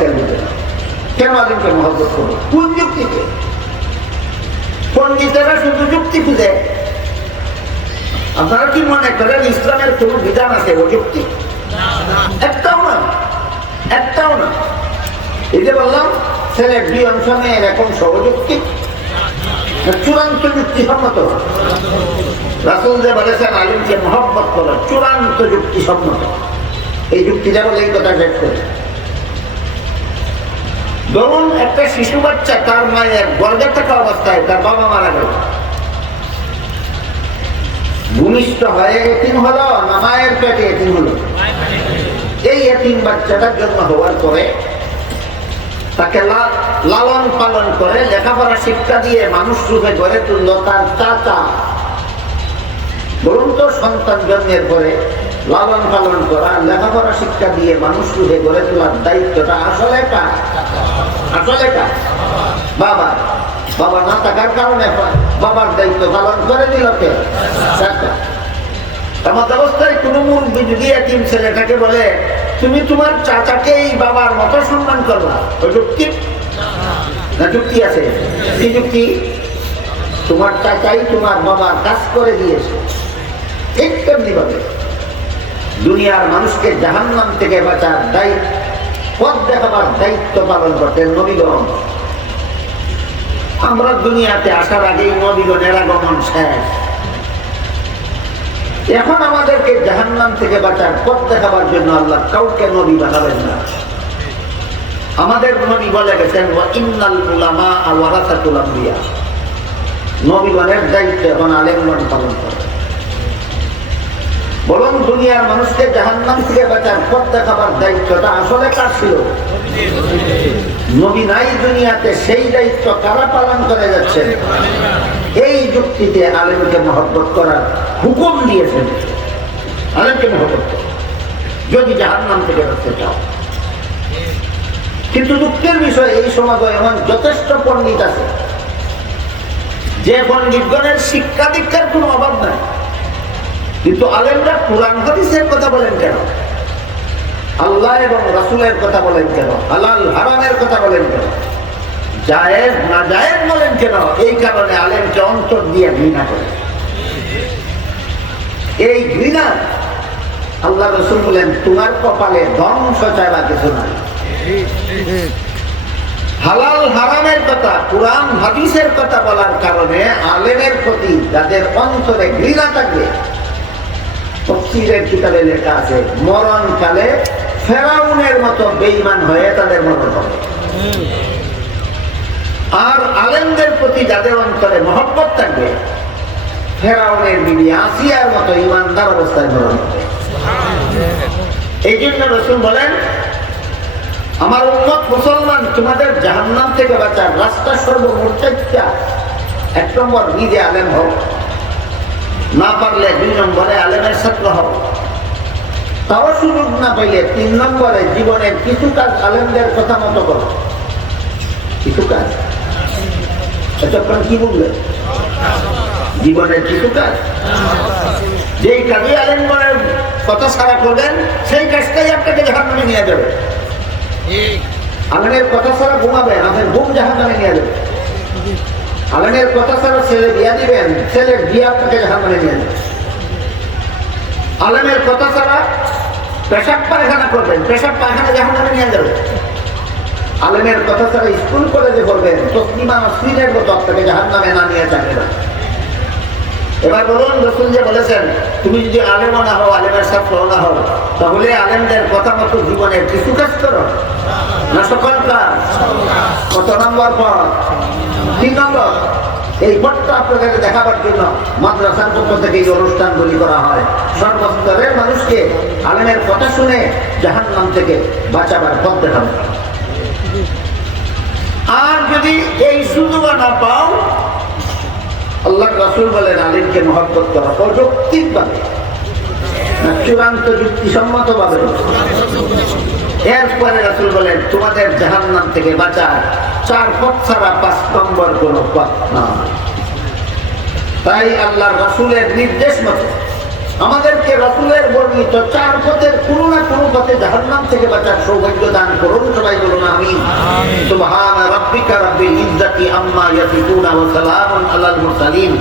আজকাল বুঝে না কেন আলিমকে মহব্বত করবো, কোন যুক্তিতে? পণ্ডিতেরা শুধু যুক্তি খুঁজে। আপনারা কি মনে করেন ইসলামের কোন বিধান আছে ও যুক্তি? একটাও না, একটাও না। এই যে বললাম ছেলের দুই অংশ নিয়ে এরকম সহযুক্তি, চূড়ান্ত যুক্তি সম্মত। রাসূল যে বলেছেন আলিমকে মহব্বত করা চূড়ান্ত যুক্তি সম্মত, এই যুক্তিটা বলে এই কথা শেষ করে। ধরুন একটা শিশু বাচ্চা তার মায়ের গর্ভে থাকা অবস্থায় তার বাবা মারা গেল, ভূমিষ্ঠ হয়ে এতিম হলো না মায়ের পেটে এতিম হলো? এই এতিম বাচ্চাটার জন্ম হওয়ার পরে তাকে লালন পালন করে লেখাপড়া শিক্ষা দিয়ে মানুষ রূপে গড়ে তুলল তার চাচা। বলুন তো, সন্তান জন্মের পরে লালন পালন করা, লেখাপড়া শিক্ষা দিয়ে মানুষ রূপে গড়ে তোলার দায়িত্বটা আসলে কার? আসলে কার? বাবা। বাবা না থাকার কারণে বাবার দায়িত্ব পালন করে দিল কে? চাচা। এমন অবস্থায় কোন মুরব্বী যদি এতিম ছেলেটাকে বলে তুমি তোমার চাচাকে এই বাবার মতো সম্মান করবা, ওই যুক্তি না? যুক্তি আছে? কি যুক্তি? তোমার চাচাই তোমার বাবার কাজ করে দিয়েছে। ঠিক তেমনি ভাবে দুনিয়ার মানুষকে জাহান্নাম থেকে বাঁচার দায়িত্ব, পথ দেখাবার দায়িত্ব পালন করতেন নবীগণ। আমরা দুনিয়াতে আসার আগেই নবীগণের আগমন শেষ। এখন আমাদেরকে জাহান্নাম থেকে বাঁচার পথ দেখাবার জন্য আল্লাহ কাউকে নবী বানাবেন না। আমাদের নবী বলে গেছেন ইন্নাল উলামা ওয়ারাসাতুল আমবিয়া, নবীগণের দায়িত্ব এখন আলেমগণ পালন করে। বলুন দুনিয়ার মানুষকে জাহান্নাম থেকে বাঁচার পথ দেখাবার দায়িত্বটা আসলে কার ছিল? নবী নাই দুনিয়াতে, সেই দায়িত্ব কারা পালন করে যাচ্ছেন? এই যুক্তিতে আলেমকে মহব্বত করার হুকুম দিয়েছেন। আলেমকে মহব্বত করো যদি জাহান্নাম থেকে বাঁচতে চাও। কিন্তু দুঃখের বিষয় এই সমাজে এমন যথেষ্ট পণ্ডিত আছে যে পণ্ডিতগণের শিক্ষা দীক্ষার কোনো অভাব নাই, কিন্তু আলেমরা কুরআন হাদিসের কথা বলেন কেন? আল্লাহ এবং রাসূলের কথা বলেন কেন? হালাল হারামের কথা বলেন কেন? জায়েজ না জায়েজ বলেন কেন? এই কারণে আলেমকে অন্তর দিয়ে ঘৃণা করে। এই ঘৃণা আল্লাহ রাসূল বলেন তোমার কপালে ধ্বংস চাইবা কিছু নাই। হালাল হারামের কথা, কুরআন হাদিসের কথা বলার কারণে আলেমের প্রতি যাদের অন্তরে ঘৃণা থাকবে, তাফসীরের কিতাবে লেখা আছে মরণকালে ফেরাউনের মতো বেঈমান হয়ে তাদের মরণ হবে। আর আলেমদের প্রতি যাদের অন্তরে মহব্বত থাকবে, ফেরাউনের বিবি আসিয়ার মতো ঈমানদার অবস্থায় মরণ হবে। এই জন্য রাসূল বলেন আমার উম্মত মুসলমান তোমাদের জাহান্নাম থেকে বাঁচার রাস্তা সর্বমোট চারটা। 1 নম্বর নিজে আলেম হও, না পারলে 2 নম্বরে আলেমের ছাত্র হও, তাও সুযোগ না পাইলে 3 নম্বরে জীবনের কিছু কাজ আলেমদের কথা মতো করো। কিছু কাজ এতক্ষণ কি বললেন? জীবনের কিছু কাজ, যেই কাজে আলেমগণের কথা সারা করবেন সেই কাজটাই আপনাকে জাহান্নামে নিয়ে যাবে। আলেমের কথা ছাড়া ঘুমাবেন, আপনার ঘুম জাহান্নামে নিয়ে যাবে। আলেমের কথা ছাড়া ছেলে বিয়া দিবেন, ছেলের বিয়ে আপনাকে জাহান্নামে নিয়ে যাবে। আলেমের কথা ছাড়া পেশাব পায়খানা করবেন, পেশাব পায়খানা জাহান্নামে নিয়ে যাবে। আলেমের কথা ছাড়া স্কুল কলেজে করবেন, তসলিমা নসরিনের মতো আপনাকে জাহান্নামে না নিয়ে যাবে না। এবার বলুন রাসূল যে বলেছেন তুমি যদি আলেমও না হও, আলেমের ছাত্রও না হও, তাহলে আলেমদের কথা মতো জীবনের কিছু কাজ করো না সকল কাজ? কত নম্বর পথ? 3 নম্বর। এই পথটা আপনাদের দেখাবার জন্য মাদ্রাসার পক্ষ থেকে এই অনুষ্ঠানগুলি করা হয়। সর্বস্তরের মানুষকে আলেমের কথা শুনে জাহান্নাম থেকে বাঁচাবার পথ দেখাবে। আর যদি এই সুযোগ না পাও, আল্লাহ রাসূল বলেন আলেমকে মহব্বত করা অযৌক্তিক ভাবে না চূড়ান্ত যুক্তিসম্মত ভাবে। এরপরে রাসূল বলেন তোমাদের জাহান্নাম থেকে বাঁচার 4 পথ ছাড়া 5 নম্বর কোন পথ না। তাই আল্লাহর রাসূলের নির্দেশ মতো আমাদেরকে রাসূলের বর্ণিত চার পথের কোনো না কোনো পথে জাহান্নাম থেকে বাঁচার সৌভাগ্য দান করুন। সবাই বলুন আমিন। সুবহান রাব্বিকা রাব্বিল ইজ্জাতি আম্মা ইয়াসিফুন ওয়া সালামুন আলাল মুরসালিন।